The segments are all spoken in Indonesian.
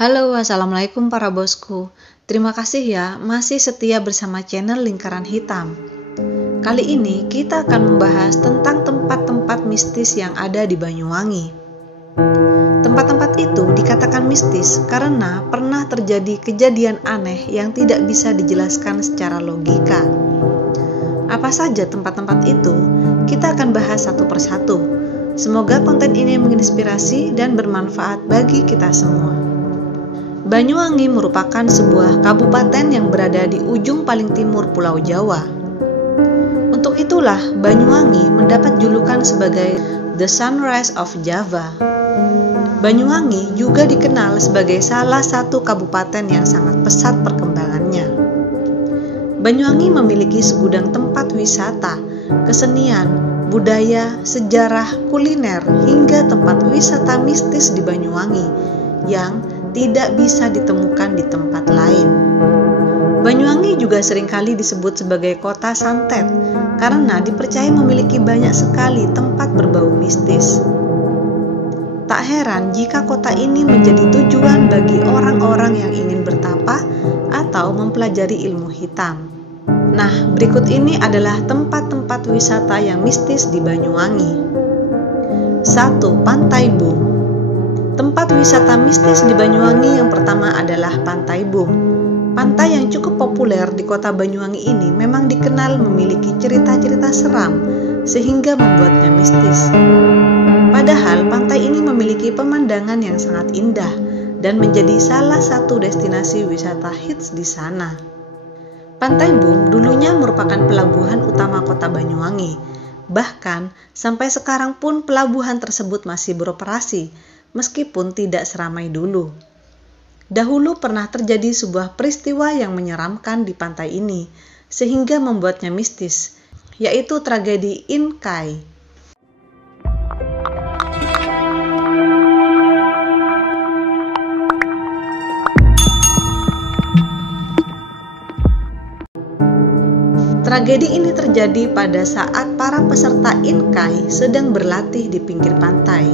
Halo, assalamualaikum para bosku. Terima kasih ya masih setia bersama channel Lingkaran Hitam. Kali ini kita akan membahas tentang tempat-tempat mistis yang ada di Banyuwangi. Tempat-tempat itu dikatakan mistis karena pernah terjadi kejadian aneh yang tidak bisa dijelaskan secara logika. Apa saja tempat-tempat itu? Kita akan bahas satu persatu. Semoga konten ini menginspirasi dan bermanfaat bagi kita semua. Banyuwangi merupakan sebuah kabupaten yang berada di ujung paling timur Pulau Jawa. Untuk itulah Banyuwangi mendapat julukan sebagai The Sunrise of Java. Banyuwangi juga dikenal sebagai salah satu kabupaten yang sangat pesat perkembangannya. Banyuwangi memiliki segudang tempat wisata, kesenian, budaya, sejarah, kuliner, hingga tempat wisata mistis di Banyuwangi yang tidak bisa ditemukan di tempat lain. Banyuwangi juga seringkali disebut sebagai kota santet karena dipercaya memiliki banyak sekali tempat berbau mistis. Tak heran jika kota ini menjadi tujuan bagi orang-orang yang ingin bertapa atau mempelajari ilmu hitam. Nah, berikut ini adalah tempat-tempat wisata yang mistis di Banyuwangi. 1. Pantai Bum. Tempat wisata mistis di Banyuwangi yang pertama adalah Pantai Bum. Pantai yang cukup populer di kota Banyuwangi ini memang dikenal memiliki cerita-cerita seram sehingga membuatnya mistis. Padahal pantai ini memiliki pemandangan yang sangat indah dan menjadi salah satu destinasi wisata hits di sana. Pantai Bum dulunya merupakan pelabuhan utama kota Banyuwangi. Bahkan sampai sekarang pun pelabuhan tersebut masih beroperasi meskipun tidak seramai dulu. Dahulu pernah terjadi sebuah peristiwa yang menyeramkan di pantai ini, sehingga membuatnya mistis, yaitu tragedi Inkai. Tragedi ini terjadi pada saat para peserta Inkai sedang berlatih di pinggir pantai.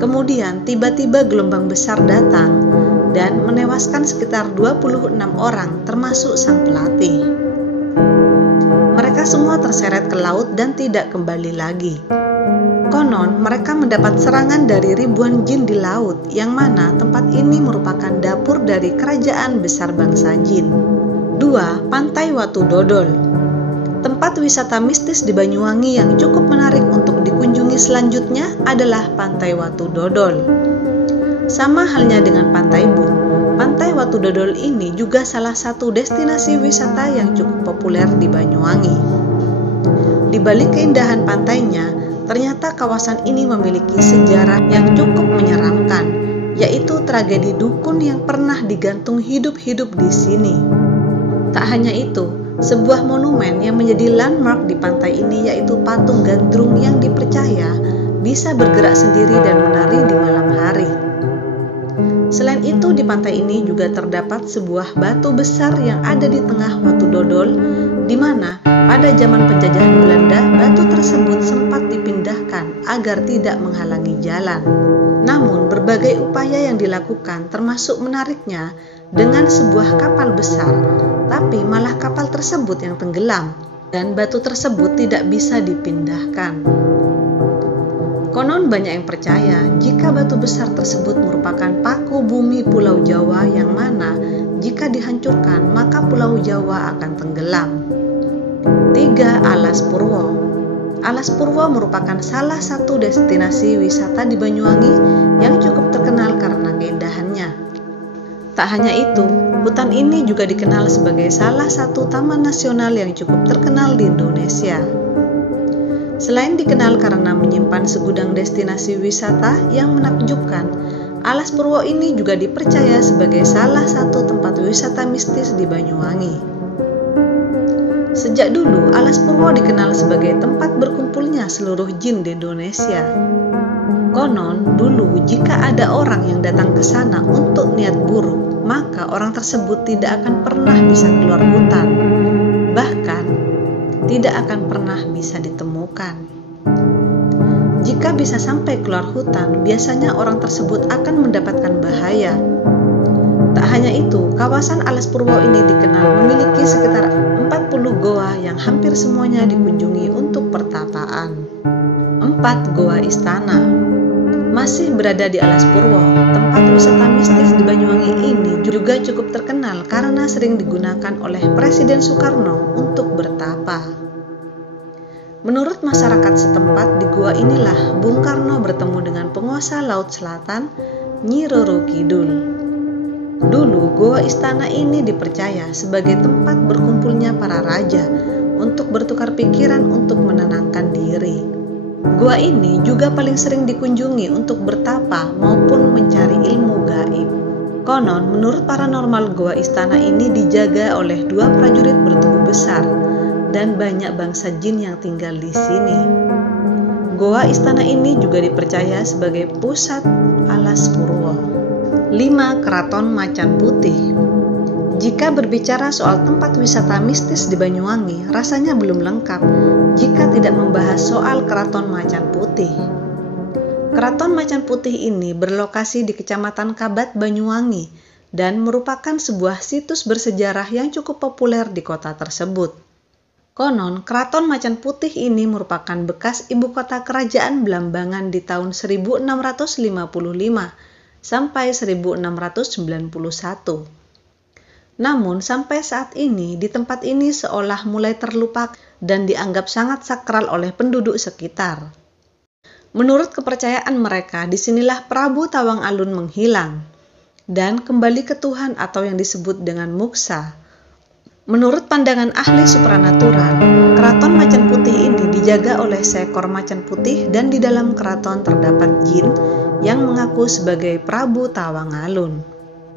Kemudian tiba-tiba gelombang besar datang dan menewaskan sekitar 26 orang termasuk sang pelatih. Mereka semua terseret ke laut dan tidak kembali lagi. Konon mereka mendapat serangan dari ribuan jin di laut yang mana tempat ini merupakan dapur dari kerajaan besar bangsa jin. 2. Pantai Watu Dodol. Tempat wisata mistis di Banyuwangi yang cukup menarik untuk dikunjungi selanjutnya adalah Pantai Watu Dodol. Sama halnya dengan Pantai Bum, Pantai Watu Dodol ini juga salah satu destinasi wisata yang cukup populer di Banyuwangi. Di balik keindahan pantainya, ternyata kawasan ini memiliki sejarah yang cukup menyeramkan, yaitu tragedi dukun yang pernah digantung hidup-hidup di sini. Tak hanya itu, sebuah monumen yang menjadi landmark di pantai ini yaitu patung gandrung yang dipercaya bisa bergerak sendiri dan menari di malam hari. Selain itu di pantai ini juga terdapat sebuah batu besar yang ada di tengah Watu Dodol, di mana pada zaman penjajahan Belanda batu tersebut sempat dipindahkan agar tidak menghalangi jalan. Namun berbagai upaya yang dilakukan termasuk menariknya dengan sebuah kapal besar, tapi malah kapal tersebut yang tenggelam dan batu tersebut tidak bisa dipindahkan. Konon banyak yang percaya jika batu besar tersebut merupakan paku bumi Pulau Jawa yang mana jika dihancurkan maka Pulau Jawa akan tenggelam. 3. Alas Purwo. Alas Purwo merupakan salah satu destinasi wisata di Banyuwangi yang cukup terkenal karena keindahannya. Tak hanya itu, hutan ini juga dikenal sebagai salah satu taman nasional yang cukup terkenal di Indonesia. Selain dikenal karena menyimpan segudang destinasi wisata yang menakjubkan, Alas Purwo ini juga dipercaya sebagai salah satu tempat wisata mistis di Banyuwangi. Sejak dulu, Alas Purwo dikenal sebagai tempat berkumpulnya seluruh jin di Indonesia. Konon, dulu jika ada orang yang datang ke sana untuk niat buruk, maka orang tersebut tidak akan pernah bisa keluar hutan. Bahkan, tidak akan pernah bisa ditemukan. Jika bisa sampai keluar hutan, biasanya orang tersebut akan mendapatkan bahaya. Tak hanya itu, kawasan Alas Purwo ini dikenal memiliki sekitar 40 goa yang hampir semuanya dikunjungi untuk pertapaan. 4. Goa Istana. Masih berada di Alas Purwo, tempat wisata mistis di Banyuwangi ini juga cukup terkenal karena sering digunakan oleh Presiden Soekarno untuk bertapa. Menurut masyarakat setempat, di gua inilah Bung Karno bertemu dengan penguasa Laut Selatan, Nyi Roro Kidul. Dulu, Goa Istana ini dipercaya sebagai tempat berkumpulnya para raja untuk bertukar pikiran untuk menenangkan diri. Gua ini juga paling sering dikunjungi untuk bertapa maupun mencari ilmu gaib. Konon, menurut paranormal, Goa Istana ini dijaga oleh 2 prajurit bertubuh besar dan banyak bangsa jin yang tinggal di sini. Goa Istana ini juga dipercaya sebagai pusat Alas Purwo. 5. Keraton Macan Putih. Jika berbicara soal tempat wisata mistis di Banyuwangi, rasanya belum lengkap jika tidak membahas soal Keraton Macan Putih. Keraton Macan Putih ini berlokasi di Kecamatan Kabat, Banyuwangi, dan merupakan sebuah situs bersejarah yang cukup populer di kota tersebut. Konon, Keraton Macan Putih ini merupakan bekas ibu kota kerajaan Blambangan di tahun 1655 sampai 1691. Namun, sampai saat ini, di tempat ini seolah mulai terlupakan dan dianggap sangat sakral oleh penduduk sekitar. Menurut kepercayaan mereka, disinilah Prabu Tawang Alun menghilang dan kembali ke Tuhan atau yang disebut dengan muksa. Menurut pandangan ahli supranatural, Keraton Macan Putih ini dijaga oleh seekor macan putih dan di dalam keraton terdapat jin yang mengaku sebagai Prabu Tawang Alun.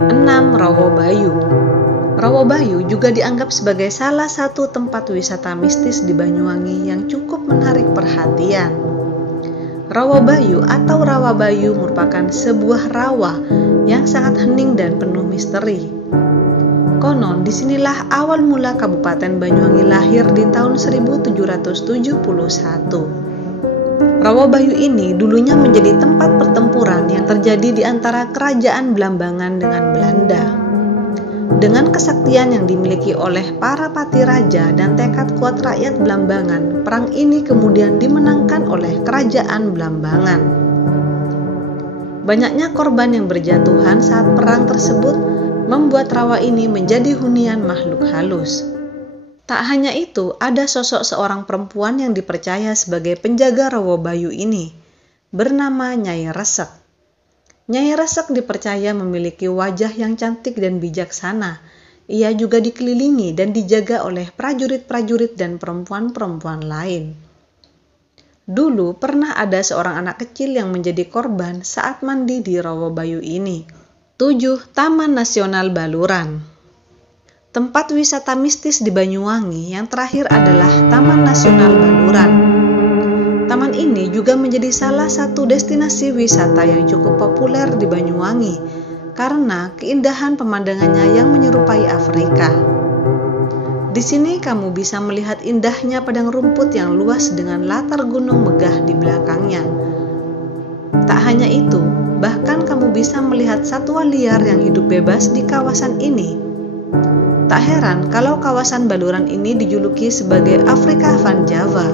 6. Rawobayu. Rawobayu juga dianggap sebagai salah satu tempat wisata mistis di Banyuwangi yang cukup menarik perhatian. Rawobayu atau Rawabayu merupakan sebuah rawa yang sangat hening dan penuh misteri. Konon, disinilah awal mula Kabupaten Banyuwangi lahir di tahun 1771. Rawobayu ini dulunya menjadi tempat pertempuran yang terjadi di antara kerajaan Blambangan dengan Belanda. Dengan kesaktian yang dimiliki oleh para pati raja dan tekad kuat rakyat Blambangan, perang ini kemudian dimenangkan oleh kerajaan Blambangan. Banyaknya korban yang berjatuhan saat perang tersebut membuat rawa ini menjadi hunian makhluk halus. Tak hanya itu, ada sosok seorang perempuan yang dipercaya sebagai penjaga Rawobayu ini, bernama Nyai Resek. Nyai Resek dipercaya memiliki wajah yang cantik dan bijaksana. Ia juga dikelilingi dan dijaga oleh prajurit-prajurit dan perempuan-perempuan lain. Dulu pernah ada seorang anak kecil yang menjadi korban saat mandi di Rawobayu ini. 7. Taman Nasional Baluran. Tempat wisata mistis di Banyuwangi yang terakhir adalah Taman Nasional Baluran. Taman ini juga menjadi salah satu destinasi wisata yang cukup populer di Banyuwangi karena keindahan pemandangannya yang menyerupai Afrika. Di sini kamu bisa melihat indahnya padang rumput yang luas dengan latar gunung megah di belakangnya. Tak hanya itu, bahkan kamu bisa melihat satwa liar yang hidup bebas di kawasan ini. Tak heran kalau kawasan Baluran ini dijuluki sebagai Afrika Van Java.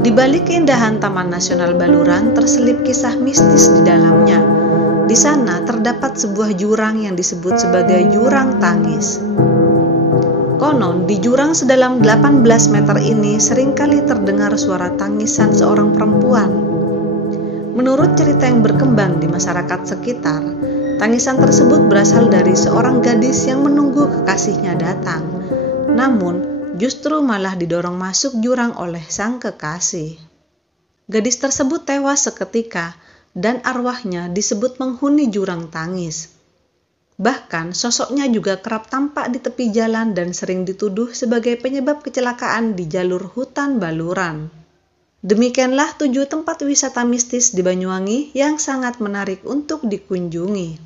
Di balik keindahan Taman Nasional Baluran terselip kisah mistis di dalamnya. Di sana terdapat sebuah jurang yang disebut sebagai Jurang Tangis. Konon, di jurang sedalam 18 meter ini seringkali terdengar suara tangisan seorang perempuan. Menurut cerita yang berkembang di masyarakat sekitar, tangisan tersebut berasal dari seorang gadis yang menunggu kekasihnya datang. Namun, justru malah didorong masuk jurang oleh sang kekasih. Gadis tersebut tewas seketika dan arwahnya disebut penghuni jurang tangis. Bahkan, sosoknya juga kerap tampak di tepi jalan dan sering dituduh sebagai penyebab kecelakaan di jalur hutan Baluran. Demikianlah 7 tempat wisata mistis di Banyuwangi yang sangat menarik untuk dikunjungi.